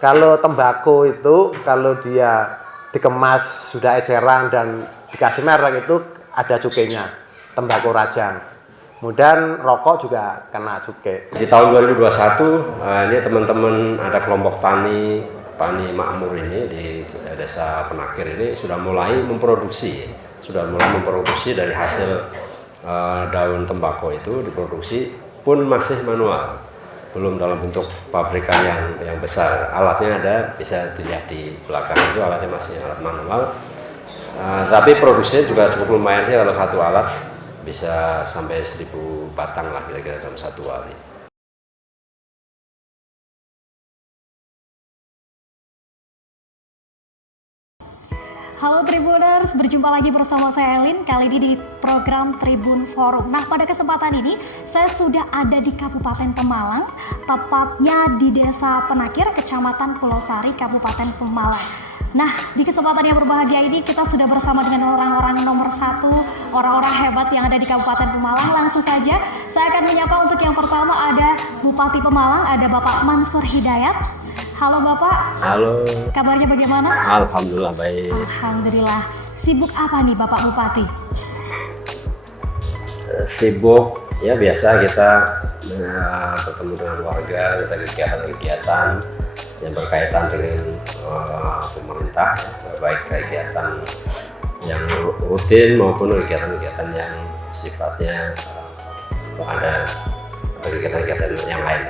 Kalau tembakau itu kalau dia dikemas sudah eceran dan dikasih merek itu ada cukainya, tembakau rajang. Kemudian rokok juga kena cukai. Di tahun 2021 ini teman-teman ada kelompok tani makmur ini di desa Penakir ini sudah mulai memproduksi dari hasil daun tembakau itu diproduksi pun masih manual, belum dalam bentuk pabrikan yang besar. Alatnya ada, bisa dilihat di belakang itu alatnya masih alat manual. Tapi produksinya juga cukup lumayan sih, kalau satu alat bisa sampai 1000 batang lah kira-kira dalam satu hari. Halo Tribuners, berjumpa lagi bersama saya Elin, kali ini di program Tribun Forum. Nah, pada kesempatan ini saya sudah ada di Kabupaten Pemalang, tepatnya di Desa Penakir, Kecamatan Pulau Sari, Kabupaten Pemalang. Nah, di kesempatan yang berbahagia ini kita sudah bersama dengan orang-orang nomor satu, orang-orang hebat yang ada di Kabupaten Pemalang. Langsung saja, saya akan menyapa untuk yang pertama ada Bupati Pemalang, ada Bapak Mansur Hidayat. Halo Bapak. Halo. Kabarnya bagaimana? Alhamdulillah baik. Alhamdulillah. Sibuk apa nih Bapak Bupati? Sibuk, ya biasa kita bertemu dengan warga, kita kegiatan-kegiatan yang berkaitan dengan pemerintah, baik kegiatan yang rutin maupun kegiatan-kegiatan yang sifatnya ada kegiatan-kegiatan yang lain.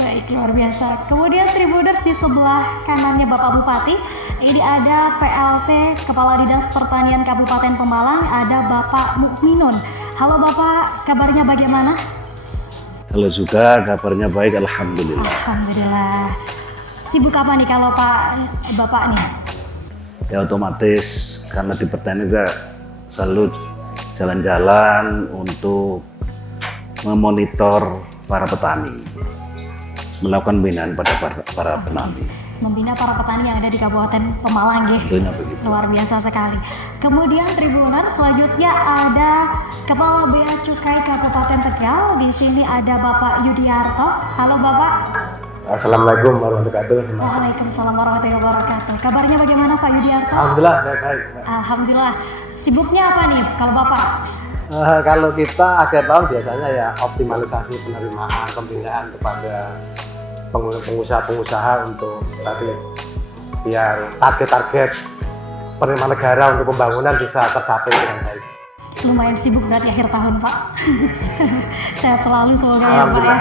Baik, luar biasa. Kemudian Tribuners, di sebelah kanannya Bapak Bupati, ini ada PLT Kepala Dinas Pertanian Kabupaten Pemalang, ada Bapak Mukminun. Halo Bapak, kabarnya bagaimana? Halo juga, kabarnya baik, alhamdulillah. Alhamdulillah. Sibuk apa nih kalau Bapak nih? Ya otomatis karena di pertanian juga selalu jalan-jalan untuk memonitor para petani, melakukan pembinaan pada para petani. Membina para petani yang ada di Kabupaten Pemalang, ya. Tentunya begitu. Luar biasa sekali. Kemudian Tribuner, selanjutnya ada Kepala Bea Cukai Kabupaten Tegal. Di sini ada Bapak Yudiarto. Halo Bapak. Assalamualaikum warahmatullahi wabarakatuh. Waalaikumsalam warahmatullahi wabarakatuh. Kabarnya bagaimana Pak Yudiarto? Alhamdulillah baik. Alhamdulillah. Sibuknya apa nih kalau Bapak? Kalau kita akhir tahun biasanya ya optimalisasi penerimaan pembinaan kepada pengusaha-pengusaha untuk tadi biar target-target penerimaan negara untuk pembangunan bisa tercapai dengan baik. Lumayan sibuk berarti akhir tahun Pak. Sehat selalu semoga ya Pak ya.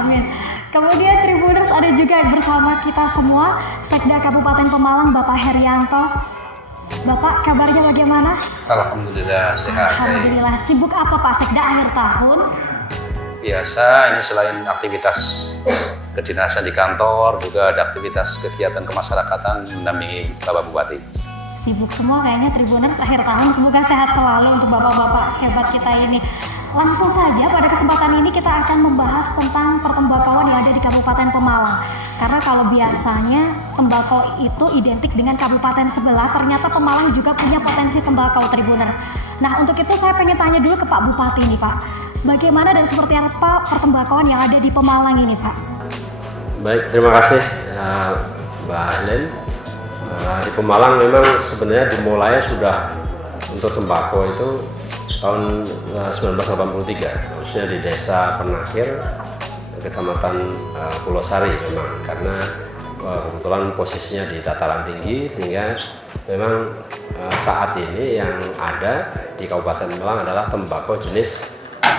Amin. Kemudian Tribuners, ada juga bersama kita semua Sekda Kabupaten Pemalang Bapak Herianto. Bapak, kabarnya bagaimana? Alhamdulillah sehat. Alhamdulillah. Sibuk apa Pak Sekda akhir tahun? Biasa, ini selain aktivitas kedinasan di kantor, juga ada aktivitas kegiatan kemasyarakatan mendampingi Bapak Bupati. Sibuk semua kayaknya Tribuners akhir tahun. Semoga sehat selalu untuk bapak-bapak hebat kita ini. Langsung saja pada kesempatan ini kita akan membahas tentang pertembakauan yang ada di Kabupaten Pemalang. Karena kalau biasanya tembakau itu identik dengan kabupaten sebelah, ternyata Pemalang juga punya potensi tembakau Tribuners. Nah, untuk itu saya pengen tanya dulu ke Pak Bupati nih Pak. Bagaimana dan seperti apa pertembakauan yang ada di Pemalang ini Pak? Baik, terima kasih Mbak Helen. Di Pemalang memang sebenarnya dimulai sudah untuk tembakau itu tahun 1983, khususnya di Desa Penakir, Kecamatan Pulau Sari memang, karena kebetulan posisinya di dataran tinggi, sehingga memang saat ini yang ada di Kabupaten Pemalang adalah tembakau jenis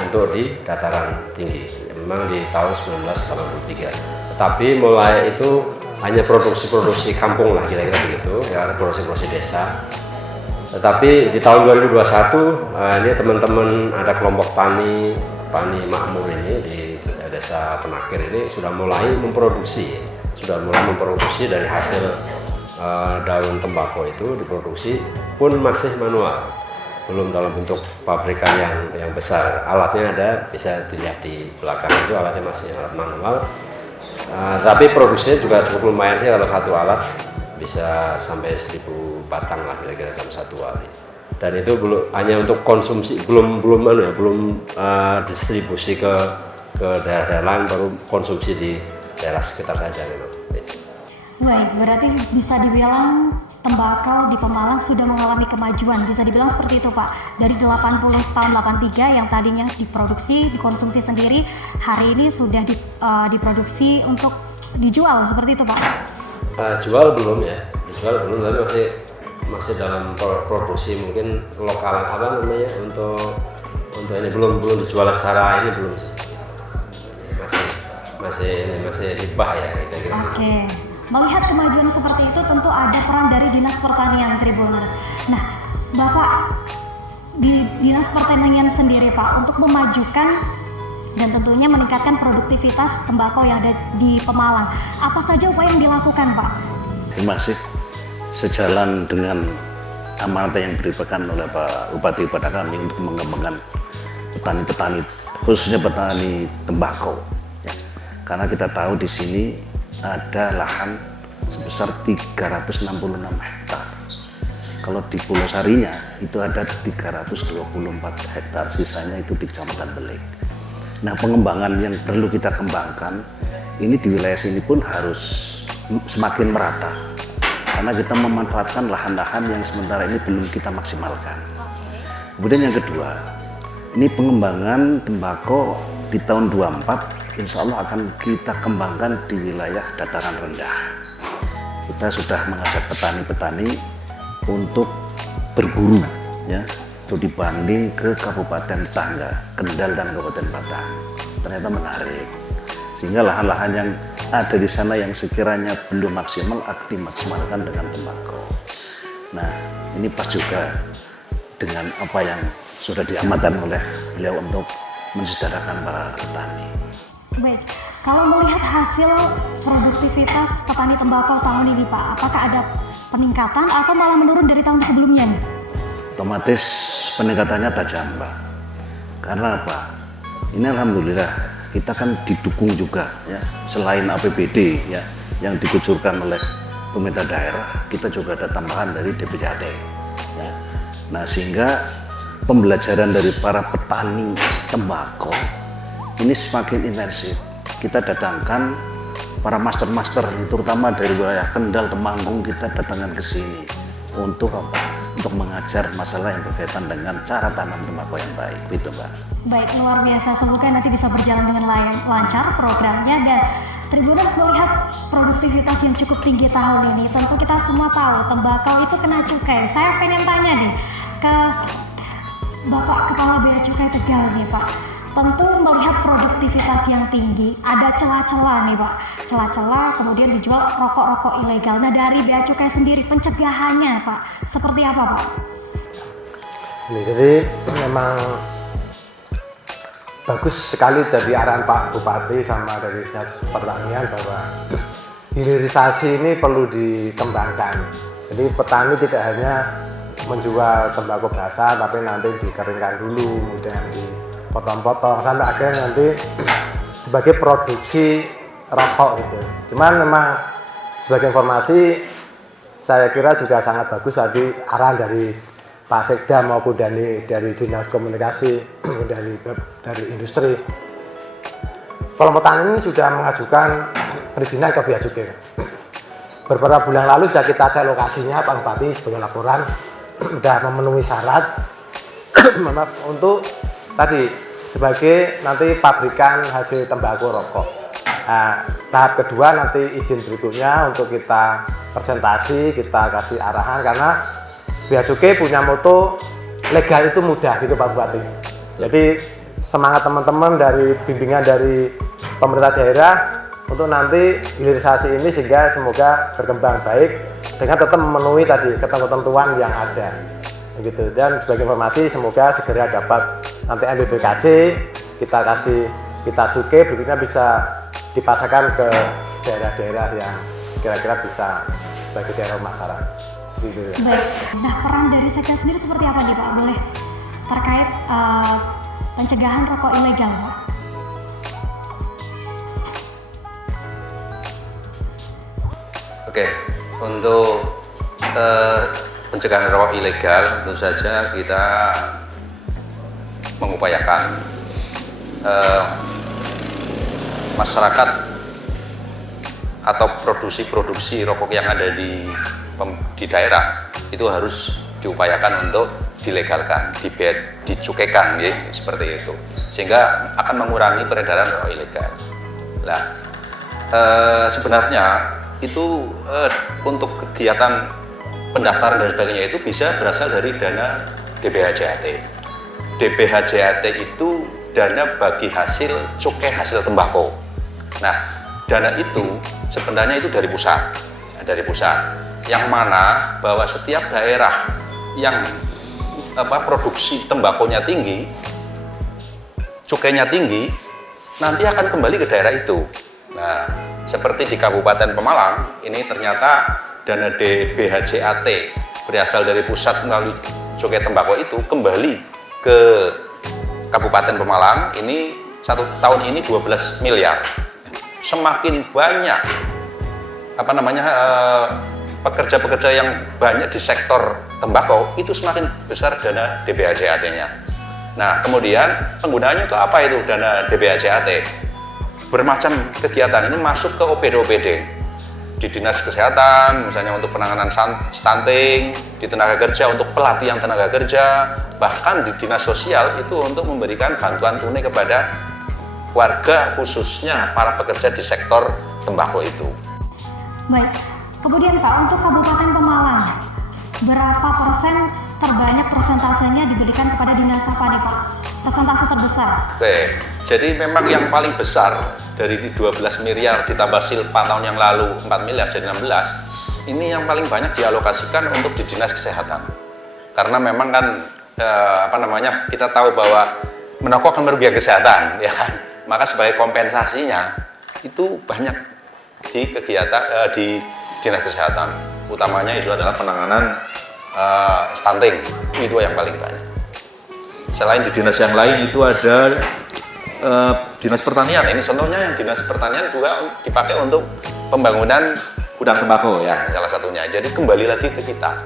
untuk di dataran tinggi, memang di tahun 1983. Tetapi mulai itu hanya produksi-produksi kampung lah kira-kira begitu, ya, produksi-produksi desa. Tetapi di tahun 2021 ini teman-teman ada kelompok tani makmur ini di Desa Penakir ini sudah mulai memproduksi dari hasil daun tembakau itu diproduksi pun masih manual, belum dalam bentuk pabrikan yang besar. Alatnya ada, bisa dilihat di belakang itu alatnya masih alat manual. Tapi produksinya juga cukup lumayan sih, kalau satu alat bisa sampai 1000 batang lah kira-kira dalam satu hari. Dan itu belum hanya untuk konsumsi, belum distribusi ke daerah-daerah lain, baru konsumsi di daerah sekitar saja memang. Baik, berarti bisa dibilang tembakau di Pemalang sudah mengalami kemajuan, bisa dibilang seperti itu Pak. Dari 80 tahun 83 yang tadinya diproduksi, dikonsumsi sendiri, hari ini sudah diproduksi untuk dijual, seperti itu Pak? Jual belum ya, dijual belum, tapi masih dalam produksi, mungkin lokal apa namanya, untuk ini belum dijual secara ini, belum sih. Masih hibah ya kira-kira. Oke. Melihat kemajuan seperti itu tentu ada peran dari Dinas Pertanian Tribuners. Nah, Bapak di Dinas Pertanian sendiri Pak, untuk memajukan dan tentunya meningkatkan produktivitas tembakau yang ada di Pemalang, apa saja upaya yang dilakukan Pak? Terima kasih. Sejalan dengan amanat yang diberikan oleh Pak Bupati kepada kami untuk mengembangkan petani-petani, khususnya petani tembakau. Ya. Karena kita tahu di sini ada lahan sebesar 366 hektar. Kalau di Pulau Sarinya itu ada 324 hektar, sisanya itu di Kecamatan Belik. Nah, pengembangan yang perlu kita kembangkan ini di wilayah sini pun harus semakin merata. Karena kita memanfaatkan lahan-lahan yang sementara ini belum kita maksimalkan. Kemudian yang kedua, ini pengembangan tembakau di tahun 24 insya Allah akan kita kembangkan di wilayah dataran rendah. Kita sudah mengajak petani-petani untuk berburu, ya, itu dibanding ke kabupaten tetangga, Kendal dan Kabupaten Batang. Ternyata menarik, sehingga lahan-lahan yang ada di sana yang sekiranya belum maksimal akan dimaksimalkan dengan tembakau. Nah, ini pas juga dengan apa yang sudah diamankan oleh beliau untuk mensejahterakan para petani. Baik, kalau melihat hasil produktivitas petani tembakau tahun ini Pak, apakah ada peningkatan atau malah menurun dari tahun sebelumnya nih? Otomatis peningkatannya tajam Pak. Karena apa? Ini alhamdulillah kita kan didukung juga ya, selain APBD ya yang dikucurkan oleh pemerintah daerah, kita juga ada tambahan dari DPJAT ya. Nah, sehingga pembelajaran dari para petani tembakau ini semakin intensif. Kita datangkan para master-master, terutama dari wilayah Kendal, Temanggung, kita datangkan ke sini untuk apa? Untuk mengajar masalah yang berkaitan dengan cara tanam tembakau yang baik, gitu Mbak. Baik, luar biasa. Semoga nanti bisa berjalan dengan lancar programnya, dan Tribuners melihat produktivitas yang cukup tinggi tahun ini. Tentu kita semua tahu tembakau itu kena cukai. Saya pengen tanya nih ke Bapak Kepala Bea Cukai Tegal nih Pak. Tentu melihat produktivitas yang tinggi, ada celah-celah nih Pak, celah-celah kemudian dijual rokok-rokok ilegal. Nah, dari Bea Cukai sendiri pencegahannya Pak, seperti apa Pak? Jadi memang bagus sekali dari arahan Pak Bupati sama dari Dinas Pertanian bahwa hilirisasi ini perlu dikembangkan. Jadi petani tidak hanya menjual tembakau basah, tapi nanti dikeringkan dulu, kemudian potong-potong sampai akhirnya nanti sebagai produksi rokok gitu. Cuman memang sebagai informasi saya kira juga sangat bagus tadi arahan dari Pak Sekda maupun dari Dinas Komunikasi dari industri. Kelompok tani ini sudah mengajukan perizinan ke Bea Cukai. Beberapa bulan lalu sudah kita cek lokasinya Pak Bupati sebagai laporan sudah memenuhi syarat untuk tadi sebagai nanti pabrikan hasil tembakau rokok. Nah, tahap kedua nanti izin berikutnya untuk kita presentasi, kita kasih arahan karena Bea Cukai punya moto legal itu mudah gitu Pak Bupati. Jadi semangat teman-teman dari bimbingan dari pemerintah daerah untuk nanti hilirisasi ini sehingga semoga berkembang baik dengan tetap memenuhi tadi ketentuan yang ada. Gitu. Dan sebagai informasi semoga segera dapat nanti NBBKC kita kasih kita cukai berikutnya bisa dipasarkan ke daerah-daerah yang kira-kira bisa sebagai daerah masyarakat. Gitu ya. Baik, nah peran dari Sekda sendiri seperti apa nih Pak? Boleh terkait pencegahan rokok ilegal Pak? Oke, untuk pencegahan rokok ilegal tentu saja kita mengupayakan masyarakat atau produksi rokok yang ada di daerah itu harus diupayakan untuk dilegalkan, dicukaikan, ya, seperti itu, sehingga akan mengurangi peredaran rokok ilegal. Nah, sebenarnya itu untuk kegiatan pendaftaran dan sebagainya itu bisa berasal dari dana DBHJAT. DBHJAT itu dana bagi hasil cukai hasil tembakau. Nah, dana itu sebenarnya itu dari pusat, yang mana bahwa setiap daerah yang produksi tembakonya tinggi, cukainya tinggi, nanti akan kembali ke daerah itu. Nah, seperti di Kabupaten Pemalang, ini ternyata dana DBHJAT berasal dari pusat melalui cukai tembakau itu kembali ke Kabupaten Pemalang. Ini satu tahun ini 12 miliar. Semakin banyak pekerja-pekerja yang banyak di sektor tembakau, itu semakin besar dana DBHJAT-nya. Nah, kemudian penggunaannya itu apa itu dana DBHJAT? Bermacam kegiatan ini masuk ke OPD di Dinas Kesehatan, misalnya untuk penanganan stunting, di tenaga kerja untuk pelatihan tenaga kerja, bahkan di Dinas Sosial itu untuk memberikan bantuan tunai kepada warga, khususnya para pekerja di sektor tembakau itu. Baik, kemudian Pak, untuk Kabupaten Pemalang, berapa persen terbanyak persentasenya diberikan kepada dinas apa nih Pak? Persentase terbesar? Oke, jadi memang yang paling besar dari 12 miliar ditambah silpa tahun yang lalu 4 miliar jadi 16, ini yang paling banyak dialokasikan untuk di Dinas Kesehatan. Karena memang kan kita tahu bahwa merokok akan merugikan kesehatan, ya. Maka sebagai kompensasinya itu banyak di kegiatan di Dinas Kesehatan. Utamanya itu adalah penanganan stunting, itu yang paling banyak. Selain di dinas yang lain itu ada Dinas Pertanian. Ini contohnya yang Dinas Pertanian juga dipakai untuk pembangunan gudang tembakau, ya, salah satunya. Jadi kembali lagi ke kita.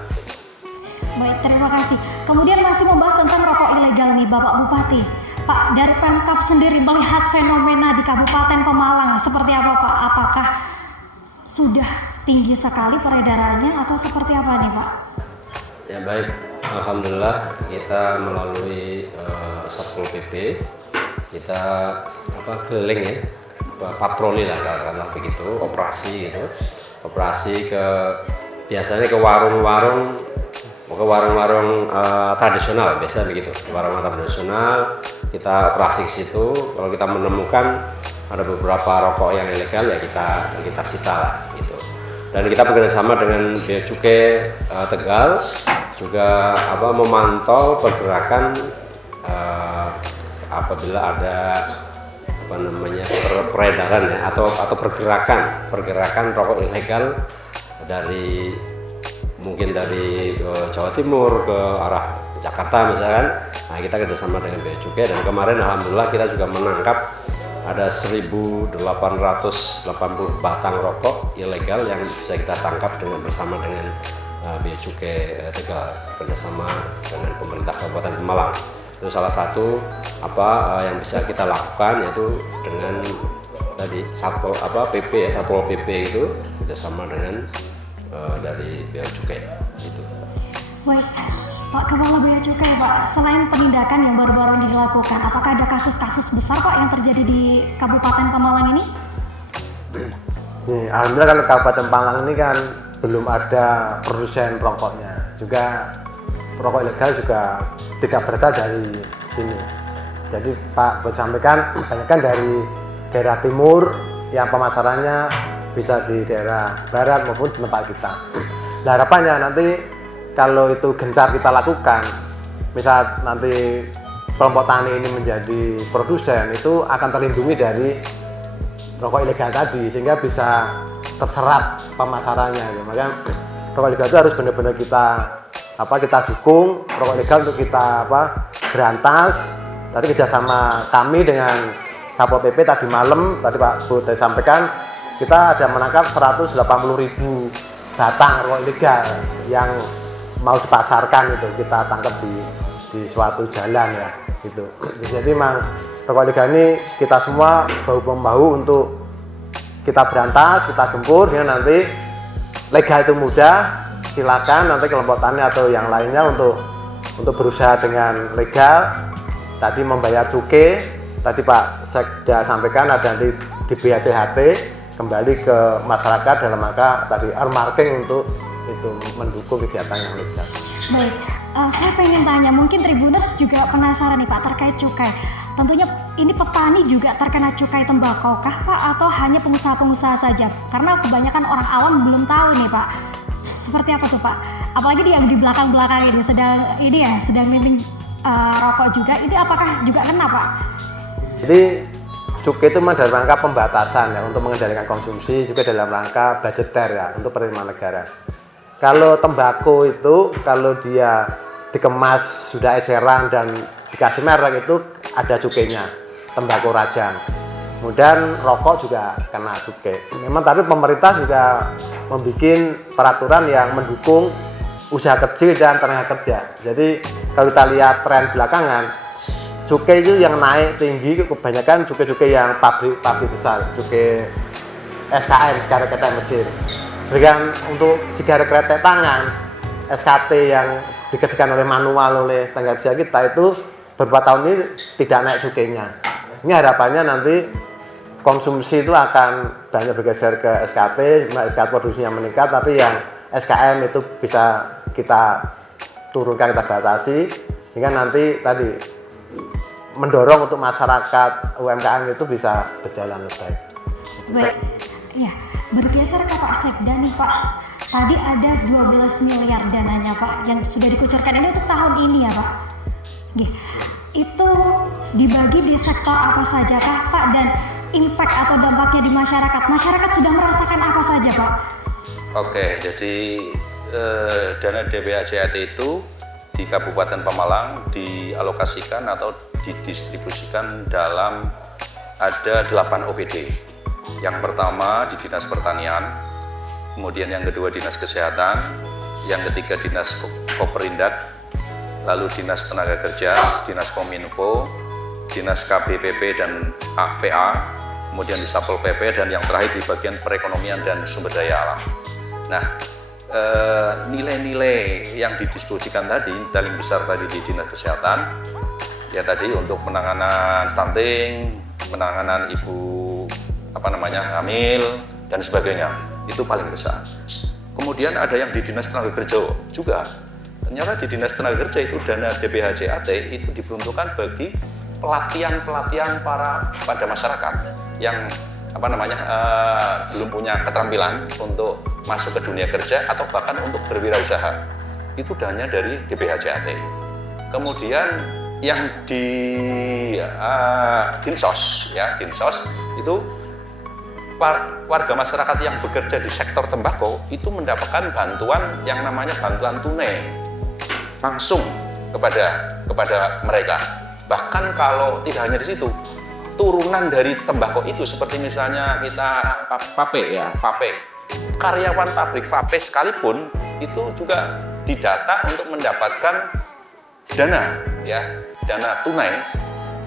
Baik, terima kasih. Kemudian masih membahas tentang rokok ilegal nih Bapak Bupati. Pak, dari Pemkab sendiri melihat fenomena di Kabupaten Pemalang seperti apa Pak? Apakah sudah tinggi sekali peredarannya atau seperti apa nih Pak? Ya baik, alhamdulillah kita melalui Satpol PP kita keliling ya, patroli lah katakanlah begitu, operasi gitu, operasi ke biasanya ke warung-warung tradisional, biasa begitu, warung-warung tradisional kita operasi ke situ. Kalau kita menemukan ada beberapa rokok yang ilegal ya kita sita lah gitu. Dan kita bekerjasama dengan Bea Cukai Tegal juga memantau pergerakan apabila ada peredaran ya atau pergerakan rokok ilegal dari mungkin dari Jawa Timur ke arah Jakarta misalkan. Nah, kita kerjasama dengan Bea Cukai dan kemarin alhamdulillah kita juga menangkap ada 1.880 batang rokok ilegal yang bisa kita tangkap bersama dengan Bea Cukai Tegal kerjasama dengan pemerintah Kabupaten Pemalang. Itu salah satu yang bisa kita lakukan yaitu dengan tadi Satpol PP itu kerjasama dengan dari Bea Cukai itu. Baik, Pak Kepala Bea Cukai Pak, selain penindakan yang baru-baru dilakukan, apakah ada kasus-kasus besar Pak yang terjadi di Kabupaten Pemalang ini? Alhamdulillah kalau Kabupaten Pemalang ini kan belum ada produsen rokoknya, juga rokok ilegal juga tidak berasal dari sini. Jadi Pak boleh sampaikan banyak kan dari daerah timur yang pemasarannya bisa di daerah barat maupun di tempat kita. Nah, harapannya nanti kalau itu gencar kita lakukan, misal nanti kelompok tani ini menjadi produsen, itu akan terlindungi dari rokok ilegal tadi sehingga bisa terserap pemasarannya. Makanya rokok ilegal itu harus benar-benar kita dukung, rokok ilegal untuk kita berantas. Tadi kerjasama kami dengan Satpol PP tadi malam, tadi Pak Bu tadi sampaikan, kita ada menangkap 180.000 batang rokok ilegal yang mau dipasarkan, itu kita tangkap di suatu jalan ya gitu. Jadi memang rokok ilegal ini kita semua bahu-membahu untuk kita berantas, kita gempur, sehingga nanti legal itu mudah. Silakan nanti kelompok tani atau yang lainnya untuk berusaha dengan legal. Tadi membayar cukai, tadi Pak Sekda sampaikan ada nanti di BHCHT kembali ke masyarakat dalam rangka tadi earmarking untuk itu mendukung kegiatan yang legal. Baik, saya pengen tanya, mungkin Tribuners juga penasaran nih Pak terkait cukai. Tentunya ini petani juga terkena cukai tembakau kah Pak, atau hanya pengusaha-pengusaha saja? Karena kebanyakan orang awam belum tahu nih Pak. Seperti apa tuh Pak? Apalagi yang di belakang-belakang ini sedang minum rokok juga, ini apakah juga kena Pak? Jadi cukai itu memang dalam rangka pembatasan ya, untuk mengendalikan konsumsi, juga dalam rangka budgeter ya, untuk penerimaan negara. Kalau tembakau itu, kalau dia dikemas sudah eceran dan dikasih merek itu ada cukainya, tembakau rajang. Kemudian rokok juga kena cukai. Memang tapi pemerintah juga membuat peraturan yang mendukung usaha kecil dan tenaga kerja. Jadi kalau kita lihat tren belakangan, cukai itu yang naik tinggi kebanyakan cukai-cukai yang pabrik besar, cukai SKM, sigaret ketek mesin. Sedangkan untuk sigaret ketek tangan, SKT yang dikerjakan oleh manual oleh tenaga kerja kita itu beberapa tahun ini tidak naik cukainya. Ini harapannya nanti konsumsi itu akan banyak bergeser ke SKT, SKT produksinya meningkat, tapi yang SKM itu bisa kita turunkan, kita batasi, sehingga nanti tadi mendorong untuk masyarakat UMKM itu bisa berjalan lebih baik. Baik, ya, bergeser ke Pak Sekda nih Pak. Tadi ada 12 miliar dananya Pak yang sudah dikucurkan ini untuk tahun ini ya Pak. Itu dibagi di sektor apa saja Pak, dan impact atau dampaknya di masyarakat? Masyarakat sudah merasakan apa saja Pak? Oke, jadi dana DBHJAT itu di Kabupaten Pemalang dialokasikan atau didistribusikan dalam ada 8 OPD. Yang pertama di Dinas Pertanian, kemudian yang kedua Dinas Kesehatan, yang ketiga Dinas Koperindak, lalu Dinas Tenaga Kerja, Dinas Kominfo, Dinas KBPP dan PA, kemudian di Satpol PP, dan yang terakhir di bagian perekonomian dan sumber daya alam. Nah, nilai-nilai yang didistribusikan tadi, paling besar tadi di Dinas Kesehatan, ya tadi untuk penanganan stunting, penanganan ibu hamil dan sebagainya, itu paling besar. Kemudian ada yang di Dinas Tenaga Kerja juga. Ternyata di Dinas Tenaga Kerja itu dana DBHJAT itu diperuntukkan bagi pelatihan pada masyarakat yang belum punya keterampilan untuk masuk ke dunia kerja atau bahkan untuk berwirausaha. Itu dananya dari DBHJAT. Kemudian yang di Dinsos itu warga masyarakat yang bekerja di sektor tembakau itu mendapatkan bantuan yang namanya bantuan tunai langsung kepada mereka. Bahkan kalau tidak hanya di situ, turunan dari tembakau itu seperti misalnya kita vape, karyawan pabrik vape sekalipun itu juga didata untuk mendapatkan dana tunai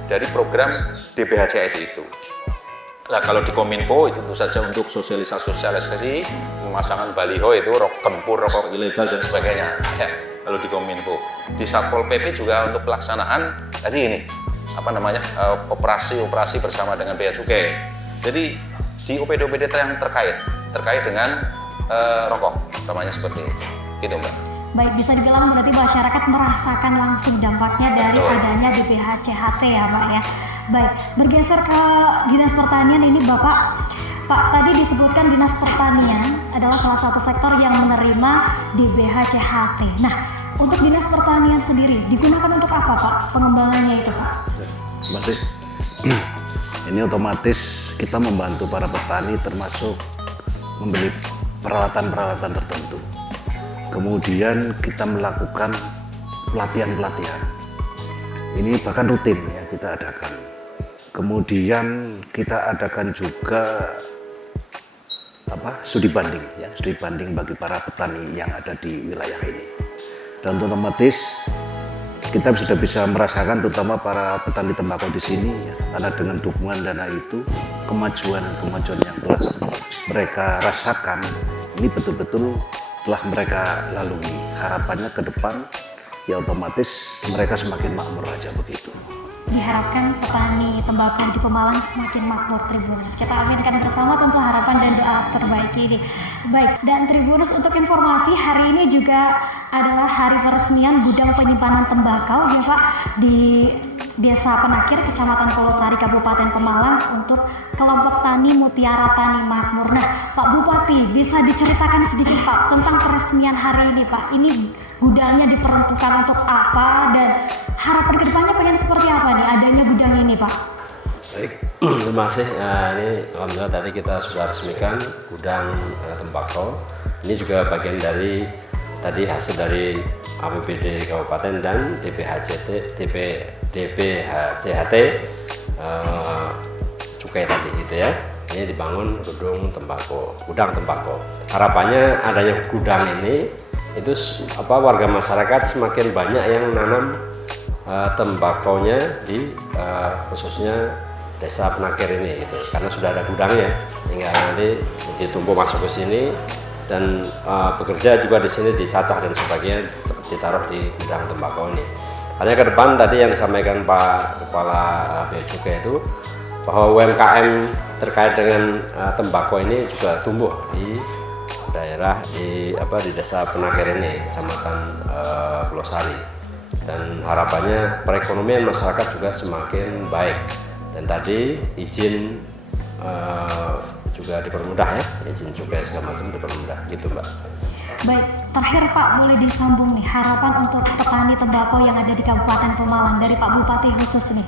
dari program DBHJAT itu. Nah, kalau di Kominfo itu tentu saja untuk sosialisasi, pemasangan baliho itu rokok ilegal dan sebagainya. Ya, kalau di Kominfo, di Satpol PP juga untuk pelaksanaan tadi ini operasi bersama dengan Bea Cukai. Jadi di OPD-OPD yang terkait dengan rokok, namanya seperti itu. Gitu Mbak. Baik, bisa dibilang berarti masyarakat merasakan langsung dampaknya dari adanya DBHCHT ya Pak ya. Baik, bergeser ke Dinas Pertanian ini Pak tadi disebutkan Dinas Pertanian adalah salah satu sektor yang menerima DBHCHT. Nah, untuk Dinas Pertanian sendiri digunakan untuk apa Pak pengembangannya itu Pak? Masih ini otomatis kita membantu para petani termasuk membeli peralatan-peralatan tertentu. Kemudian kita melakukan pelatihan-pelatihan. Ini bahkan rutin ya kita adakan. Kemudian kita adakan juga studi banding bagi para petani yang ada di wilayah ini. Dan otomatis kita sudah bisa merasakan, terutama para petani tembakau di sini, ya, karena dengan dukungan dana itu kemajuan yang telah mereka rasakan ini betul-betul telah mereka lalui. Harapannya ke depan ya otomatis mereka semakin makmur aja begitu. Diharapkan petani tembakau di Pemalang semakin makmur, Tribuners. Kita aminkan bersama tentu harapan dan doa terbaik ini. Baik, dan Tribuners, untuk informasi, hari ini juga adalah hari peresmian gudang penyimpanan tembakau ya Pak di Desa Penakir, Kecamatan Polosari, Kabupaten Pemalang untuk kelompok tani Mutiara Tani Makmur. Nah, Pak Bupati, bisa diceritakan sedikit Pak tentang peresmian hari ini Pak? Ini gudangnya diperuntukkan untuk apa dan harapan kedepannya pengen seperti apa nih adanya gudang ini Pak? Baik, terima kasih. Ini alhamdulillah tadi kita sudah resmikan gudang tembakau. Ini juga bagian dari tadi hasil dari APBD Kabupaten dan DPHCT cukai tadi gitu ya. Ini dibangun gudang tembakau. Harapannya adanya gudang ini itu warga masyarakat semakin banyak yang nanam tembakaunya di khususnya Desa Penakir ini gitu, karena sudah ada gudangnya, hingga nanti ditumpuk masuk ke sini dan bekerja juga di sini dicacah dan sebagainya ditaruh di gudang tembakau ini. Hanya ke depan tadi yang disampaikan Pak Kepala Bea Cukai itu bahwa UMKM terkait dengan tembakau ini juga tumbuh di daerah di Desa Penakir ini, Kecamatan Polosari, dan harapannya perekonomian masyarakat juga semakin baik. Dan tadi izin juga dipermudah ya, izin cukai segala macam dipermudah gitu Mbak. Baik, terakhir Pak, boleh disambung nih harapan untuk petani tembakau yang ada di Kabupaten Pemalang dari Pak Bupati khusus nih.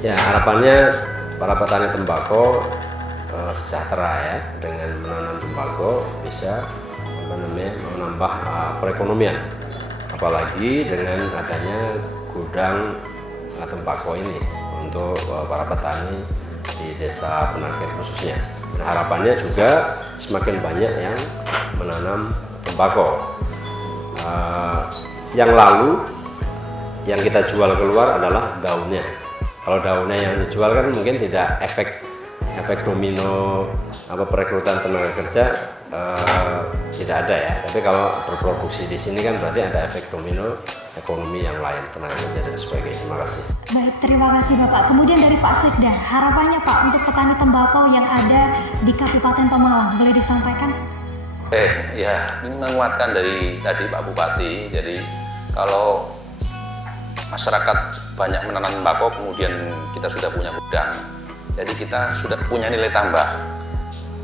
Ya, harapannya para petani tembakau sejahtera ya, dengan menanam tembakau bisa menambah perekonomian, apalagi dengan adanya gudang tembakau ini untuk para petani di Desa Penakir khususnya. Dan harapannya juga semakin banyak yang menanam tembakau. Yang lalu yang kita jual keluar adalah daunnya. Kalau daunnya yang dijual kan mungkin tidak efek domino perekrutan tenaga kerja tidak ada ya. Tapi kalau berproduksi di sini kan berarti ada efek domino ekonomi yang lain, tenaga kerja dan sebagainya. Terima kasih. Baik, terima kasih Bapak. Kemudian dari Pak Sekda, harapannya Pak untuk petani tembakau yang ada di Kabupaten Pemalang, boleh disampaikan? Ya, ini menguatkan dari tadi Pak Bupati. Jadi kalau masyarakat banyak menanam tembakau, kemudian kita sudah punya gudang, jadi kita sudah punya nilai tambah.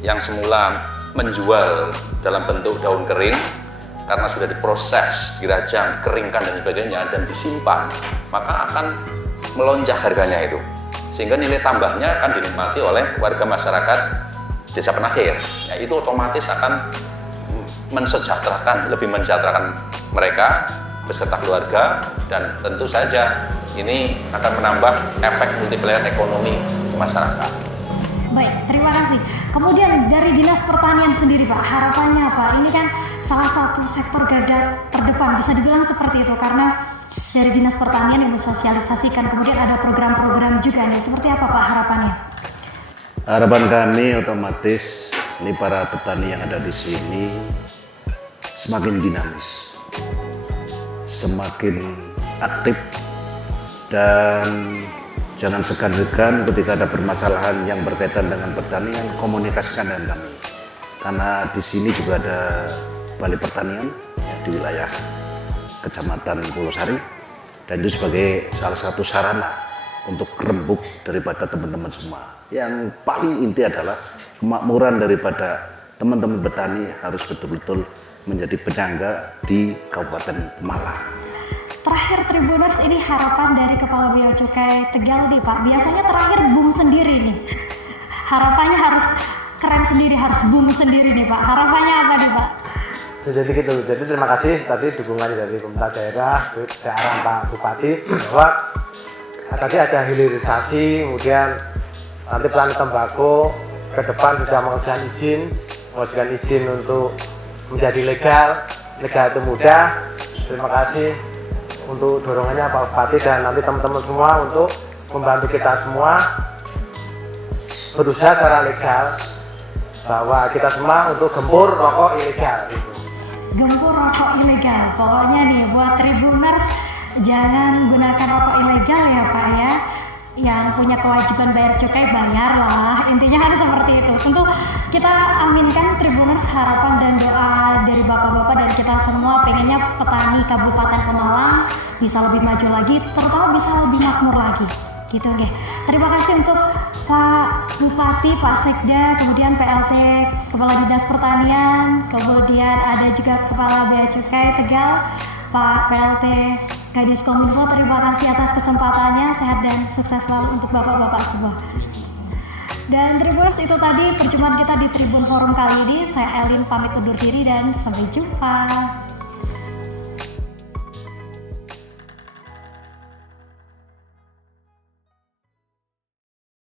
Yang semula menjual dalam bentuk daun kering, karena sudah diproses, dirajang, keringkan dan sebagainya, dan disimpan, maka akan melonjak harganya itu. Sehingga nilai tambahnya akan dinikmati oleh warga masyarakat Desa Penakir. Ya, itu otomatis akan lebih mensejahterakan mereka beserta keluarga, dan tentu saja ini akan menambah efek multiplier ekonomi masyarakat. Baik, terima kasih. Kemudian dari Dinas Pertanian sendiri Pak, harapannya Pak, ini kan salah satu sektor garda terdepan, bisa dibilang seperti itu, karena dari Dinas Pertanian yang mensosialisasikan, kemudian ada program-program juga nih, seperti apa Pak harapannya? Harapan kami otomatis ini para petani yang ada di sini semakin dinamis, semakin aktif, dan jangan segan-segan ketika ada permasalahan yang berkaitan dengan pertanian, komunikasikan dengan kami. Karena di sini juga ada Balai Pertanian ya, di wilayah Kecamatan Polosari, dan itu sebagai salah satu sarana untuk rembuk daripada teman-teman semua. Yang paling inti adalah kemakmuran daripada teman-teman petani harus betul-betul menjadi penyangga di Kabupaten Pemalang. Terakhir Tribuners, ini harapan dari Kepala Bea Cukai Tegal nih Pak. Biasanya terakhir boom sendiri nih. Harapannya harus keren sendiri, harus boom sendiri nih Pak. Harapannya apa nih Pak? Jadi gitu. Jadi terima kasih tadi dukungan dari pemerintah daerah, daerah Pak Bupati, bahwa tadi ada hilirisasi, kemudian nanti petani tembakau ke depan sudah mengajukan izin untuk menjadi legal itu mudah. Terima kasih untuk dorongannya Pak Bupati dan nanti teman-teman semua untuk membantu kita semua berusaha secara legal bahwa kita semua untuk gempur rokok ilegal gitu. Gempur rokok ilegal. Pokoknya nih buat Tribuners jangan gunakan rokok ilegal ya Pak ya. Yang punya kewajiban bayar cukai bayarlah. Intinya harus seperti itu. Tentu kita aminkan Tribuners harapan dan doa dari bapak-bapak dan kita semua pengennya petani Kabupaten Pemalang bisa lebih maju lagi, terutama bisa lebih makmur lagi. Gitu nggih. Terima kasih untuk Pak Bupati, Pak Sekda, kemudian PLT Kepala Dinas Pertanian, kemudian ada juga Kepala Bea Cukai Tegal, Pak PLT Kadis Kominfo. Terima kasih atas kesempatannya, sehat dan sukses selalu untuk bapak-bapak semua. Dan Tribuners, itu tadi perjumpaan kita di Tribun Forum kali ini. Saya Elin pamit undur diri dan sampai jumpa.